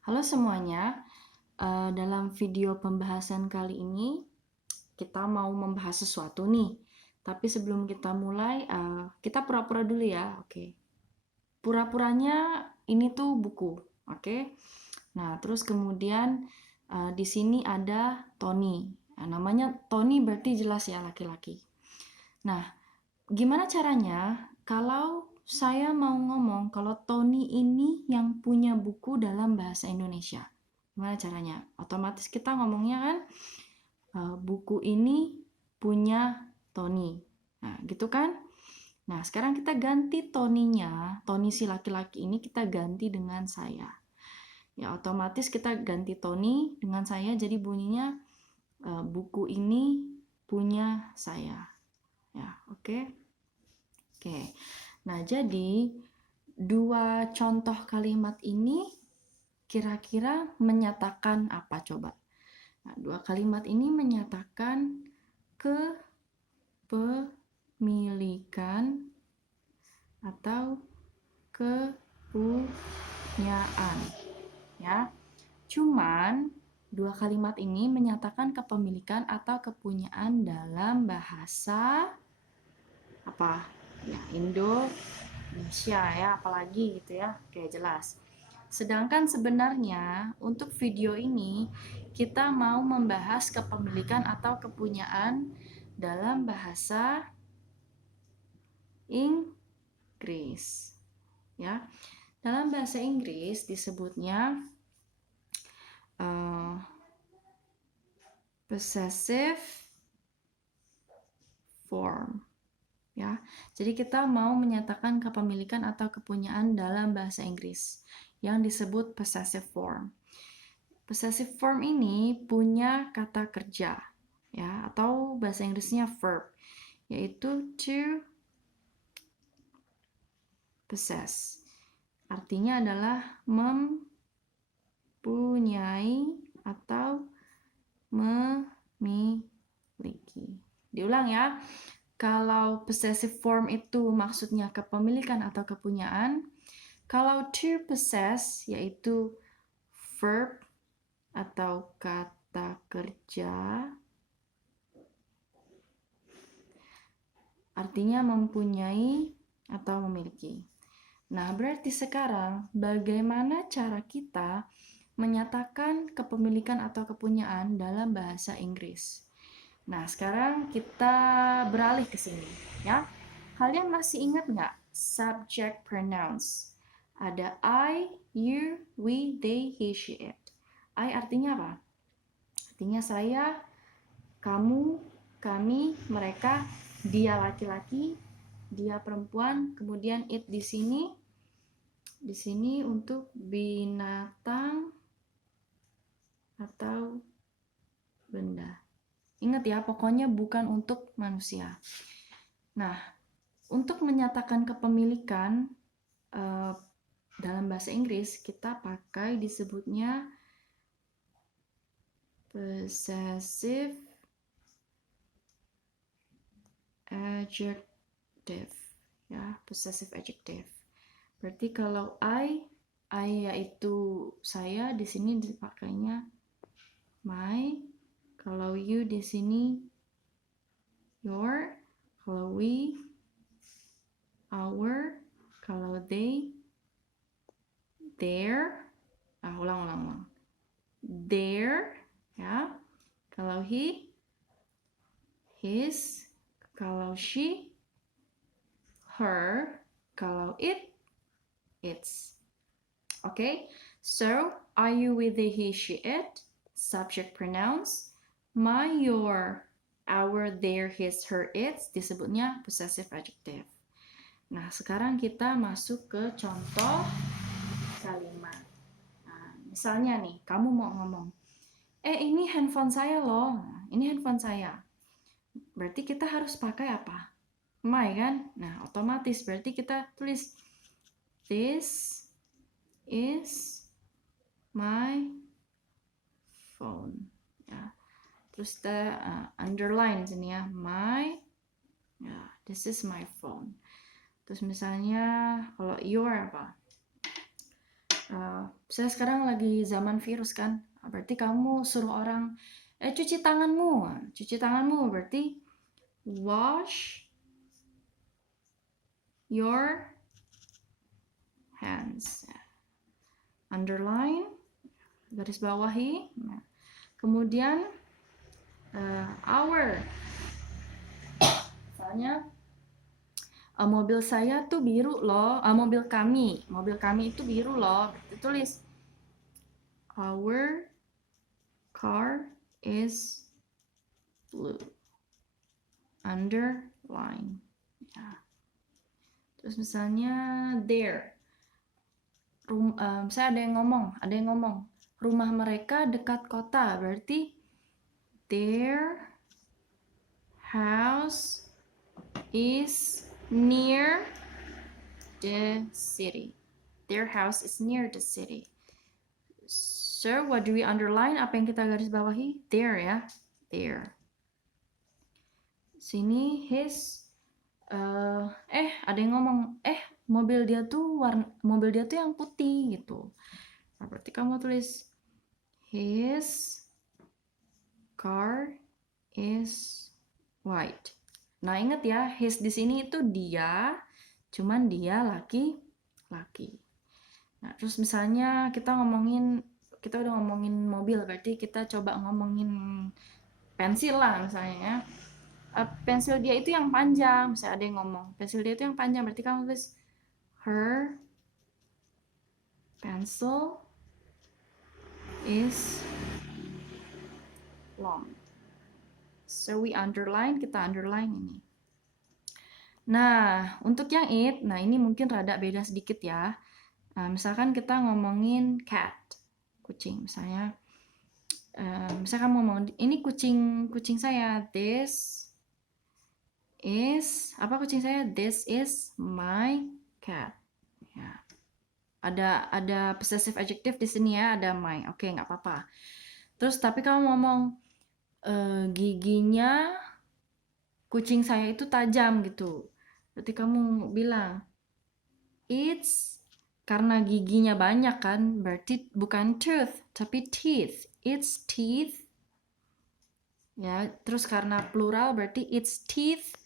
Halo semuanya, dalam video pembahasan kali ini kita mau membahas sesuatu nih. Tapi sebelum kita mulai, kita pura-pura dulu ya, oke. Pura-puranya ini tuh buku, oke. Nah, terus kemudian di sini ada Tony. Nah, namanya Tony berarti jelas ya laki-laki. Nah, gimana caranya kalau saya mau ngomong kalau Tony ini yang punya buku dalam bahasa Indonesia? Gimana caranya? Otomatis kita ngomongnya kan buku ini punya Tony. Nah, gitu kan? Nah, sekarang kita ganti Tony-nya, Tony si laki-laki ini kita ganti dengan saya. Ya, otomatis kita ganti Tony dengan saya jadi bunyinya buku ini punya saya. Ya, oke. Oke. Nah, jadi dua contoh kalimat ini kira-kira menyatakan apa coba? Nah, dua kalimat ini menyatakan kepemilikan atau kepunyaan, ya. Cuman dua kalimat ini menyatakan kepemilikan atau kepunyaan dalam bahasa apa? Ya, Indonesia ya, apalagi gitu ya. Oke, jelas. Sedangkan sebenarnya untuk video ini kita mau membahas kepemilikan atau kepunyaan dalam bahasa Inggris. Ya. Dalam bahasa Inggris disebutnya possessive form. Ya. Jadi kita mau menyatakan kepemilikan atau kepunyaan dalam bahasa Inggris yang disebut possessive form. Possessive form ini punya kata kerja, ya, atau bahasa Inggrisnya verb, yaitu to possess. Artinya adalah mempunyai atau memiliki. Diulang ya. Kalau possessive form itu maksudnya kepemilikan atau kepunyaan, kalau to possess yaitu verb atau kata kerja, artinya mempunyai atau memiliki. Nah, berarti sekarang bagaimana cara kita menyatakan kepemilikan atau kepunyaan dalam bahasa Inggris? Nah, sekarang kita beralih ke sini, ya. Kalian masih ingat nggak subject pronouns? Ada I, you, we, they, he, she, it. I artinya apa? Artinya saya, kamu, kami, mereka, dia laki-laki, dia perempuan, kemudian it di sini untuk binatang atau benda. Ingat ya, pokoknya bukan untuk manusia. Nah, untuk menyatakan kepemilikan dalam bahasa Inggris, kita pakai disebutnya possessive adjective. Ya, possessive adjective. Berarti kalau I yaitu saya, di sini dipakainya my. Kalau you di sini your. Kalau we our. Kalau they their. Ulang. Their, ya. Kalau he his. Kalau she her. Kalau it its. Okay, so are you with the he, she, it? Subject pronouns. My, your, our, their, his, her, its disebutnya possessive adjective. Nah, sekarang kita masuk ke contoh kalimat. Nah, misalnya nih, kamu mau ngomong, ini handphone saya loh. Ini handphone saya. Berarti kita harus pakai apa? My kan? Nah, otomatis berarti kita tulis this is my phone, ya. Terus kita underline sini ya, my, ya, this is my phone. Terus misalnya kalau your apa? Saya sekarang lagi zaman virus kan, berarti kamu suruh orang, cuci tanganmu, berarti wash your hands. Underline, garis bawahi. Nah, kemudian our, misalnya mobil saya tuh biru loh, mobil kami itu biru loh. Tulis our car is blue. Underline. Ya. Terus misalnya there. Saya ada yang ngomong. Rumah mereka dekat kota, berarti their house is near the city. Their house is near the city. So, what do we underline? Apa yang kita garis bawahi? There ya, there. Sini his, ada yang ngomong, mobil dia tuh yang putih gitu. Nah, berarti kamu tulis his car is white. Nah, ingat ya, his di sini itu dia, cuman dia laki-laki. Nah, terus misalnya kita udah ngomongin mobil, berarti kita coba ngomongin pensil lah misalnya ya. Pensil dia itu yang panjang, misalnya ada yang ngomong, pensil dia itu yang panjang, berarti kamu tulis her pencil is long. So we underline, kita underline ini. Nah, untuk yang it, nah ini mungkin rada beda sedikit ya. Misalkan kita ngomongin cat, kucing, misalnya. Misalkan ngomong, ini kucing saya, this is, apa kucing saya? This is my cat. Ya. Ada possessive adjective di sini ya, ada my. Oke, nggak apa-apa. Terus tapi kamu ngomong giginya kucing saya itu tajam gitu. Berarti kamu bilang it's, karena giginya banyak kan, berarti bukan tooth tapi teeth. Its teeth. Ya, terus karena plural berarti its teeth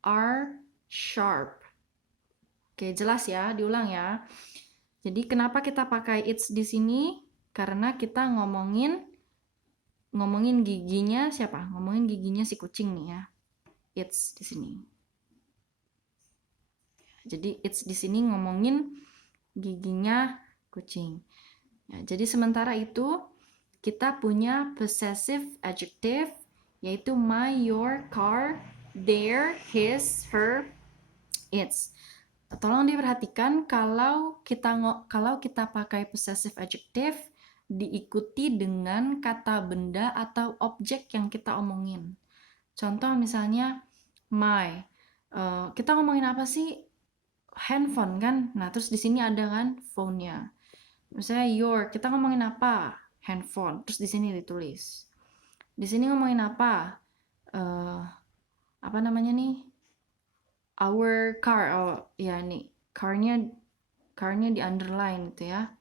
are sharp. Oke, jelas ya, diulang ya. Jadi kenapa kita pakai its di sini? Karena kita ngomongin giginya siapa? Ngomongin giginya si kucing nih ya. Its di sini. Jadi its di sini ngomongin giginya kucing. Ya, jadi sementara itu kita punya possessive adjective yaitu my, your, car, their, his, her, its. Tolong diperhatikan kalau kita pakai possessive adjective diikuti dengan kata benda atau objek yang kita omongin. Contoh misalnya my. Kita ngomongin apa sih? Handphone kan? Nah, terus di sini ada kan phone-nya. Misalnya your, kita ngomongin apa? Handphone. Terus di sini ditulis. Di sini ngomongin apa? Apa namanya nih? Our car. Oh, ya nih. Car-nya di underline gitu ya.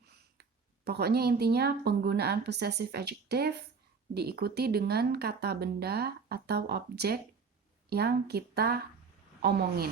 Pokoknya intinya penggunaan possessive adjective diikuti dengan kata benda atau objek yang kita omongin.